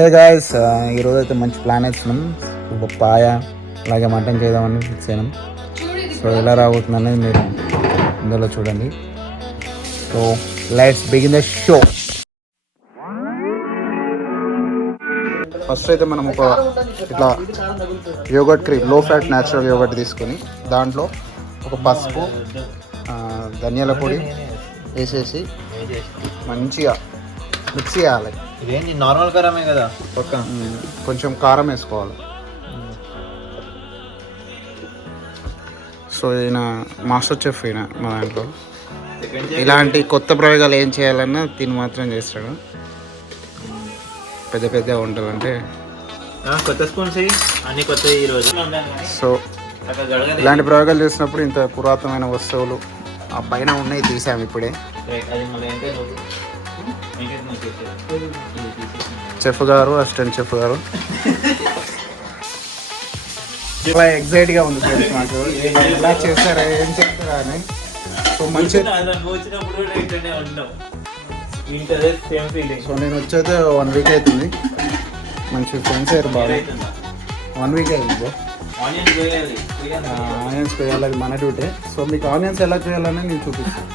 Hey guys, ఈరోజు అయితే మంచి ప్లాన్ వేస్తున్నాం. పాయ అలాగే మటన్ చేద్దామని ఫిక్స్ అయినాం. సో ఎలా రాబోతుందనేది మీరు ఇందులో చూడండి. So let's begin the show. First అయితే మనం ఒక ఇట్లా యోగర్ట్ క్రీమ్, లో ఫ్యాట్ న్యాచురల్ యోగర్ట్ తీసుకొని దాంట్లో ఒక పసుపు, ధనియాల పొడి వేసేసి మంచిగా మిక్స్ చేయాలి. ఇదేంటి నార్మల్ కారమే కదా, పక్క కొంచెం కారం వేసుకోవాలి. సో ఈయన మాస్టర్ చెఫ్, ఈయన మా దాంట్లో ఇలాంటి కొత్త ప్రయోగాలు ఏం చేయాలన్నా తిని మాత్రం చేస్తాడు. పెద్ద పెద్ద వంటలు అంటే కొత్త స్పూన్స్ అన్ని కొత్త ఈరోజు. సో ఇలాంటి ప్రయోగాలు చేసినప్పుడు ఇంత పురాతనమైన వస్తువులు ఆ పైన ఉన్నాయి తీసాము ఇప్పుడే. చెఫ్ గారు, అసిస్టెంట్ చెఫ్ గారు చాలా ఎగ్జైట్గా ఉంది ఫ్రెండ్స్. మాకు ఎలా చేస్తారా, ఏం చేస్తారా అని. సో మంచి సో నేను వచ్చైతే 1 వీక్ అవుతుంది. మంచి ఫ్రెండ్స్ అయ్యారు బాగా. 1 వీక్ అయింది బ్రో. ఆనియన్స్ వేయాలి, అది మన డ్యూటీ. సో మీకు ఆనియన్స్ ఎలా చేయాలని నేను చూపిస్తాను.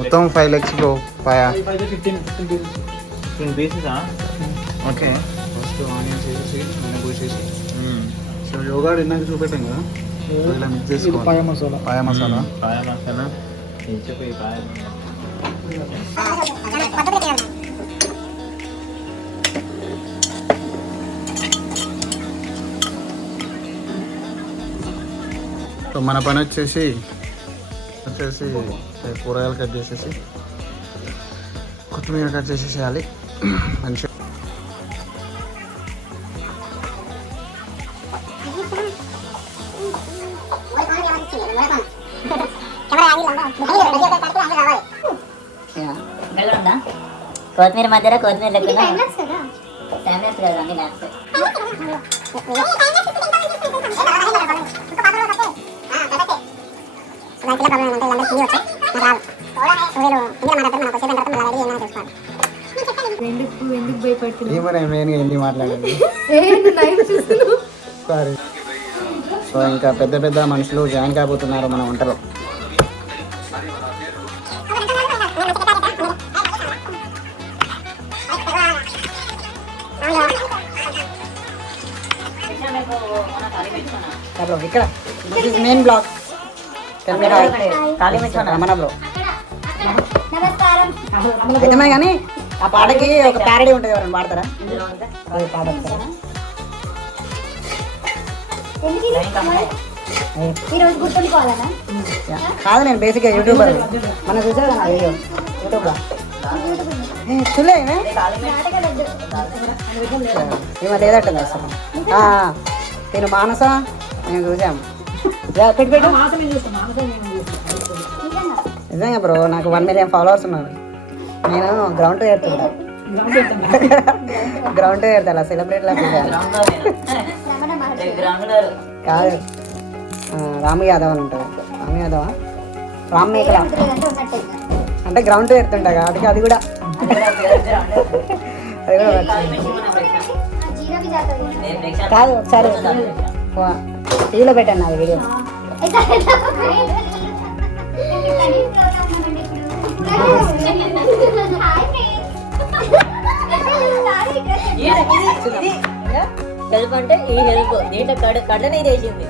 మొత్తం 5 legs బ్రో. పాయ 15 pieces. ఓకే, ఫస్ట్ ఆనియన్స్ వేసేసి నూనె పోసేసి. సో యోగాడు ఇందాక చూపెట్టాం కదా, ఇలా మిక్స్ చేసుకోవాలి. పాయ మసాలా సో మన పని వచ్చేసి కూరగాయలు కట్ చేసేసి కొత్తిమీర కట్ చేసేసేయాలి మంచిగా. కొత్తిమీర మధ్యలో కొత్తిమీర లేకుండా టైం వేస్ట్ కదా అన్ని ల్యాబ్స్. ఎన్ని మాట్లాడండి. సారీ. సో ఇంకా పెద్ద పెద్ద మనుషులు జాయిన్ కాబోతున్నారు మన వంటలో. ఇక్కడ మెయిన్ బ్లాక్ రమణ బ్రో. నిజమే కానీ ఆ పాటకి ఒక ప్యారడీ ఉంటుంది, ఎవరైనా పాడతారా? పాట కాదు, నేను బేసిక్గా యూట్యూబర్. మనం చూసారు కదా వీడియో యూట్యూబ్లో. చూలే ఈ మధ్య ఏదట్టుంది అసలు. నేను మానస నేను చూసాము. పెట్టు నిజంగా బ్రో, నాకు 1 million followers ఉన్నారు. నేను గ్రౌండ్ టు ఎర్త్ అలా సెలబ్రేట్ లాగా కాదు. రాము యాదవ్ అని ఉంటుంది. రాము యాదవ్, రామ్ మేకల అంటే గ్రౌండ్ టు ఎర్త్ ఉంటా కాబట్టి అది కూడా కాదు. ఒకసారి టీవీలో పెట్టాను అది వీడియో. హెల్ప్ అంటే ఈ హెల్ప్ దీంట్లో కడనే చేసింది.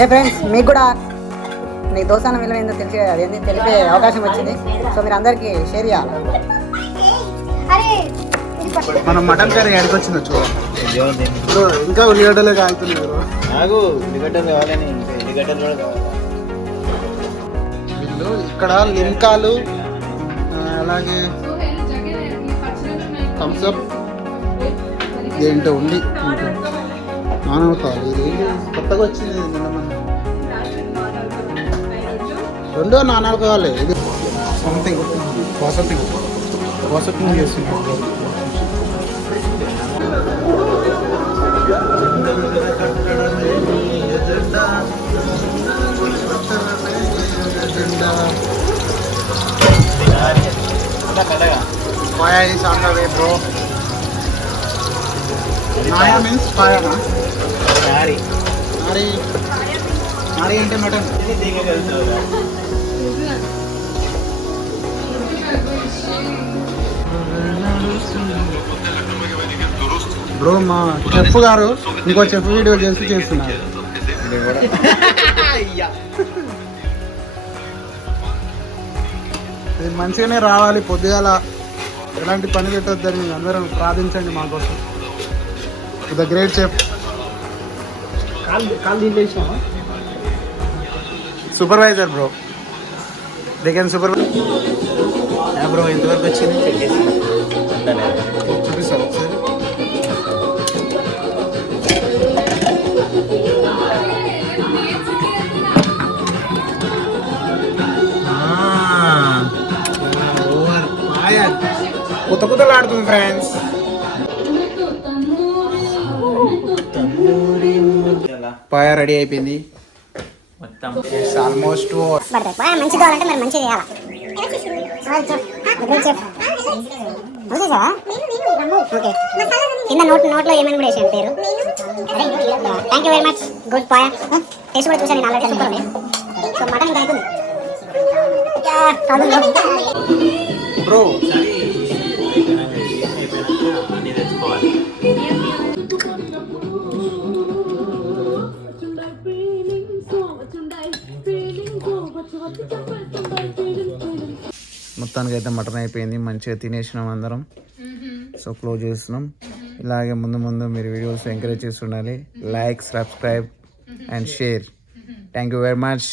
ఏ ఫ్రెండ్స్, మీకు కూడా మీ దోసాన విలువ ఏందో తెలిపే అవకాశం వచ్చింది. సో మీరు అందరికీ షేర్ చేయాలి. మనం మటన్ కర్రీ ఎక్కడికి వచ్చిందో చూడండి. ఇంకా ఉల్లిగడ్డలే కాగుతున్నాయి. నాకు ఉల్లిగడ్డలు కావాలని ఉల్లిగడ్డలు కూడా కావాలి. వీళ్ళు ఇక్కడ లింకాలు, అలాగే థమ్స్అప్ ఏంటో ఉంది. నానవుతారు. ఇది కొత్తగా వచ్చింది. రెండో నానాలు కావాలి. ఇది సంథింగ్ ప్రాసెసింగ్ చేస్తున్నాం. Paya is on the way, bro. Naya means paya, na? Sorry Nari అంటే మటన్. బ్రో మా చెఫ్ గారు ఇంకో చెఫ్ వీడియో చేస్తున్నారు. ఇది మంచిగానే రావాలి. పొద్దుగాల ఎలాంటి పని పెట్టొద్దని అందరం ప్రార్థించండి మా కోసం. The great chef supervisor bro. దిగన్ సూపర్వైజర్ బ్రో. ఎంతవరకు వచ్చింది చెక్ చేసి చూపిస్తాను ఒకసారి. కొత్తలాడుతుంది ఫ్రెండ్స్. పాయ రెడీ అయిపోయింది మొత్తం. ఆల్మోస్ట్. మంచిగా కావాలంటే మరి మంచిగా చేయాలా. కింద నోట్లో ఏమని కూడా వేసాను పేరు. Thank you very much. Good paya. Taste కూడా చూసాను నేను ఆల్రెడీ. సూపర్ ఉంది. సో మటన్ ఇంకా అవుతుంది బ్రో. అన్నీ తెచ్చుకోవాలి. మొత్తానికి అయితే మటన్ అయిపోయింది. మంచిగా తినేసినాం అందరం. సో క్లోజ్ చేస్తున్నాం. ఇలాగే ముందు ముందు మీరు వీడియోస్ ఎంకరేజ్ చేస్తుండాలి. Like, subscribe and share. Thank you very much.